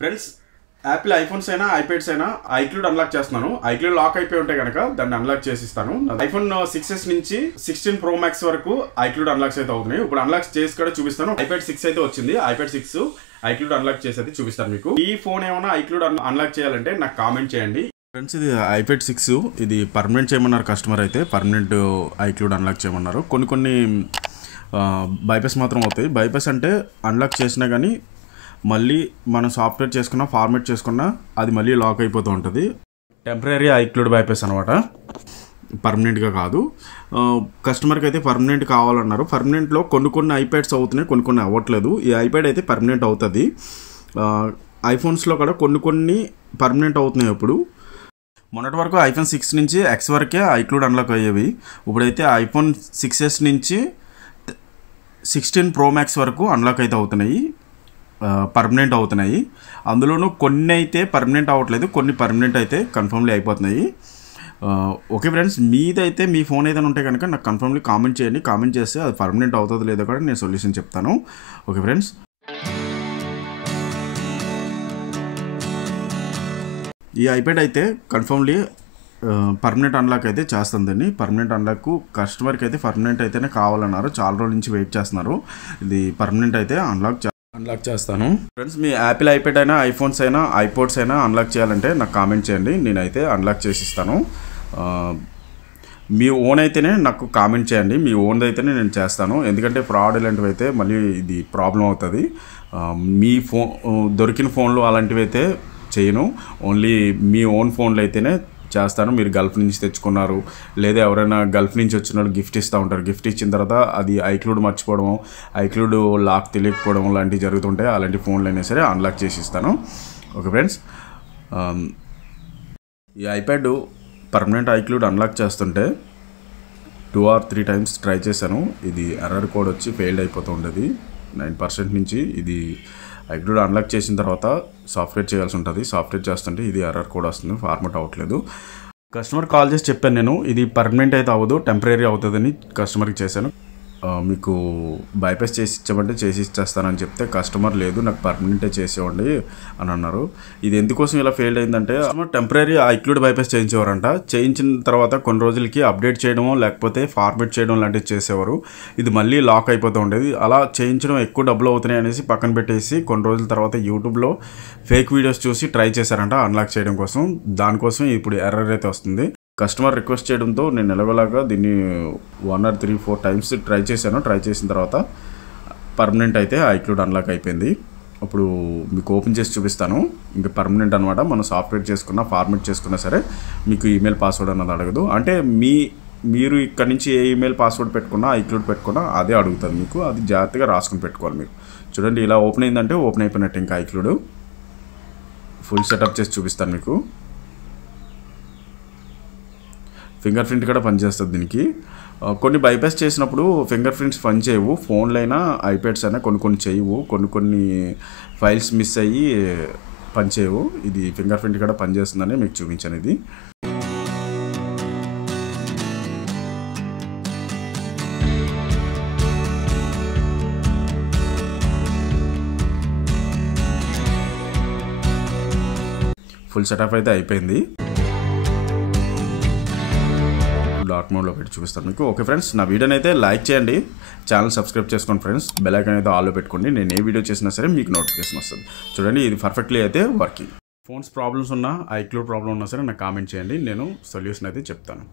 Friends, Apple iPhones అయినా iPads అయినా ఐక్లూడ్ unlock చేస్తున్నాను. ఐక్లూడ్ లాక్ అయిపోయి ఉంటే కనుక దాన్ని అన్లాక్ చేసిస్తాను. ఐఫోన్ 6s నుంచి 16 Pro Max వరకు ఐక్లూడ్ అన్లాక్స్ అయితే అవుతున్నాయి. ఇప్పుడు అన్లాక్ చేసి కూడా చూపిస్తాను. iPad 6 అయితే వచ్చింది. iPad 6 ఐక్లూడ్ అన్లాక్ చేసి అయితే చూపిస్తాను మీకు. ఈ ఫోన్ ఏమైనా ఐక్లూడ్ అన్లాక్ చేయాలంటే నాకు కామెంట్ చేయండి. ఫ్రెండ్స్, ఇది iPad 6 ఇది పర్మనెంట్ చేయమన్నారు కస్టమర్. అయితే పర్మనెంట్ ఐక్లూడ్ అన్లాక్ చేయమన్నారు. కొన్ని బైపాస్ మాత్రం అవుతాయి. బైపాస్ అంటే అన్లాక్ చేసినా కానీ మళ్ళీ మనం సాఫ్ట్వేర్ చేసుకున్నా ఫార్మేట్ చేసుకున్నా అది మళ్ళీ లాక్ అయిపోతూ ఉంటుంది. టెంపరీ ఐక్లూడ్ బైపాస్ అనమాట, పర్మనెంట్గా కాదు. కస్టమర్కి అయితే పర్మనెంట్ కావాలన్నారు. పర్మనెంట్లో కొన్ని ఐప్యాడ్స్ అవుతున్నాయి, కొన్ని అవ్వట్లేదు. ఈ ఐప్యాడ్ అయితే పర్మనెంట్ అవుతుంది. ఐఫోన్స్లో కూడా కొన్ని పర్మనెంట్ అవుతున్నాయి. ఇప్పుడు మొన్నటి వరకు iPhone 6 నుంచి X వరకే ఐక్లూడ్ అన్లాక్ అయ్యేవి. ఇప్పుడైతే iPhone 6s నుంచి 16 Pro Max వరకు అన్లాక్ అయితే అవుతున్నాయి, పర్మనెంట్ అవుతున్నాయి. అందులోనూ కొన్ని అయితే పర్మనెంట్ అవ్వట్లేదు, కొన్ని పర్మనెంట్ అయితే కన్ఫర్మ్లీ అయిపోతున్నాయి. ఓకే ఫ్రెండ్స్, మీదైతే మీ ఫోన్ ఏదైనా ఉంటే కనుక నాకు కన్ఫర్మ్లీ కామెంట్ చేయండి. కామెంట్ చేస్తే అది పర్మనెంట్ అవుతుందో లేదో కూడా నేను సొల్యూషన్ చెప్తాను. ఓకే ఫ్రెండ్స్, ఈ ఐప్యాడ్ అయితే కన్ఫర్మ్లీ పర్మనెంట్ అన్లాక్ అయితే చేస్తుందండి. పర్మనెంట్ అన్లాక్ కస్టమర్కి అయితే పర్మనెంట్ అయితేనే కావాలన్నారు. చాలా రోజుల నుంచి వెయిట్ చేస్తున్నారు. ఇది పర్మనెంట్ అయితే అన్లాక్ చేస్తాను. ఫ్రెండ్స్, మీ యాపిల్ ఐప్యాడ్ అయినా ఐఫోన్స్ అయినా ఐపాడ్స్ అయినా అన్లాక్ చేయాలంటే నాకు కామెంట్ చేయండి. నేనైతే అన్లాక్ చేసి ఇస్తాను. మీ ఓన్ అయితేనే నాకు కామెంట్ చేయండి. మీ ఓన్ అయితేనే నేను చేస్తాను. ఎందుకంటే ఫ్రాడ్ ఇలాంటివి అయితే మళ్ళీ ఇది ప్రాబ్లం అవుతుంది. మీ ఫోన్ దొరికిన ఫోన్లు అలాంటివి అయితే చేయను. ఓన్లీ మీ ఓన్ ఫోన్లు అయితేనే చేస్తాను. మీరు గల్ఫ్ నుంచి తెచ్చుకున్నారు, లేదా ఎవరైనా గల్ఫ్ నుంచి వచ్చిన వాళ్ళు గిఫ్ట్ ఇస్తూ ఉంటారు. గిఫ్ట్ ఇచ్చిన తర్వాత అది ఐక్లూడ్ మర్చిపోవడం, ఐక్లూడ్ లాక్ తెలియకపోవడం లాంటివి జరుగుతుంటాయి. అలాంటి ఫోన్లు అయినా సరే అన్లాక్ చేసి ఇస్తాను. ఓకే ఫ్రెండ్స్, ఈ ఐప్యాడ్ పర్మనెంట్ ఐక్లూడ్ అన్లాక్ చేస్తుంటే 2 or 3 times ట్రై చేశాను. ఇది ఎర్రర్ కోడ్ వచ్చి ఫెయిల్డ్ అయిపోతూ ఉండేది. 9% నుంచి ఇది ఐక్లూడ్ అన్లాక్ చేసిన తర్వాత సాఫ్ట్వేర్ చేయాల్సి ఉంటుంది. సాఫ్ట్వేర్ చేస్తుంటే ఇది ఎర్రర్ కోడ్ వస్తుంది, ఫార్మేట్ అవ్వట్లేదు. కస్టమర్ కాల్ చేసి చెప్పాను నేను, ఇది పర్మనెంట్ అయితే అవ్వదు, టెంపరీ అవుతుందని కస్టమర్కి చేశాను. మీకు బైపాస్ చేసి ఇచ్చామంటే చేసి ఇచ్చేస్తానని చెప్తే కస్టమర్ లేదు నాకు పర్మనెంటే చేసేవండి అని అన్నారు. ఇది ఎందుకోసం ఇలా ఫెయిల్ అయిందంటే కస్టమర్ టెంపరీ ఐక్లూడ్ బైపాస్ చేయించేవారంట. చేయించిన తర్వాత కొన్ని రోజులకి అప్డేట్ చేయడమో లేకపోతే ఫార్మేట్ చేయడం లాంటివి చేసేవారు. ఇది మళ్ళీ లాక్ అయిపోతూ ఉండేది. అలా చేయించడం ఎక్కువ డబ్బులు అవుతున్నాయి అనేసి పక్కన పెట్టేసి కొన్ని రోజుల తర్వాత యూట్యూబ్లో ఫేక్ వీడియోస్ చూసి ట్రై చేశారంట అన్లాక్ చేయడం కోసం. దానికోసం ఇప్పుడు ఎర్రర్ అయితే వస్తుంది. కస్టమర్ రిక్వెస్ట్ చేయడంతో నేను ఎలాగోలాగా దీన్ని 1 or 3-4 times ట్రై చేశాను. ట్రై చేసిన తర్వాత పర్మనెంట్ అయితే ఐక్లూడ్ అన్లాక్ అయిపోయింది. ఇప్పుడు మీకు ఓపెన్ చేసి చూపిస్తాను. ఇంకా పర్మనెంట్ అనమాట. మనం సాఫ్ట్వేర్ చేసుకున్నా ఫార్మేట్ చేసుకున్నా సరే మీకు ఈమెయిల్ పాస్వర్డ్ అన్నది అడగదు. అంటే మీరు ఇక్కడ నుంచి ఏ ఈమెయిల్ పాస్వర్డ్ పెట్టుకున్నా ఐక్లూడ్ పెట్టుకున్నా అదే అడుగుతుంది మీకు. అది జాగ్రత్తగా రాసుకుని పెట్టుకోవాలి మీరు. చూడండి, ఇలా ఓపెన్ అయిందంటే ఓపెన్ అయిపోయినట్టు. ఇంకా ఐక్లూడ్ ఫుల్ సెటప్ చేసి చూపిస్తాను మీకు. ఫింగర్ ప్రింట్ కూడా పనిచేస్తుంది దీనికి. కొన్ని బైపాస్ చేసినప్పుడు ఫింగర్ ప్రింట్స్ పని చేయవు. ఫోన్లు అయినా ఐప్యాడ్స్ అయినా కొన్ని చేయవు. కొన్ని ఫైల్స్ మిస్ అయ్యి పని చేయవు. ఇది ఫింగర్ ప్రింట్ కూడా పనిచేస్తుందని మీకు చూపించాను. ఇది ఫుల్ సెటప్ అయితే అయిపోయింది. డార్క్ మోడ్లో పెట్టి చూపిస్తాను మీకు. ఓకే ఫ్రెండ్స్, నా వీడియోని అయితే లైక్ చేయండి, ఛానల్ సబ్స్క్రైబ్ చేసుకోండి ఫ్రెండ్స్. బెల్ ఐకాన్ అయితే ఆల్లో పెట్టుకోండి. నేను ఏ వీడియో చేసినా సరే మీకు నోటిఫికేషన్ వస్తుంది. చూడండి, ఇది పర్ఫెక్ట్లీ అయితే వర్కింగ్. ఫోన్స్ ప్రాబ్లమ్స్ ఉన్నా ఐక్లూడ్ ప్రాబ్లం ఉన్నా సరే నాకు కామెంట్ చేయండి, నేను సొల్యూషన్ అయితే చెప్తాను.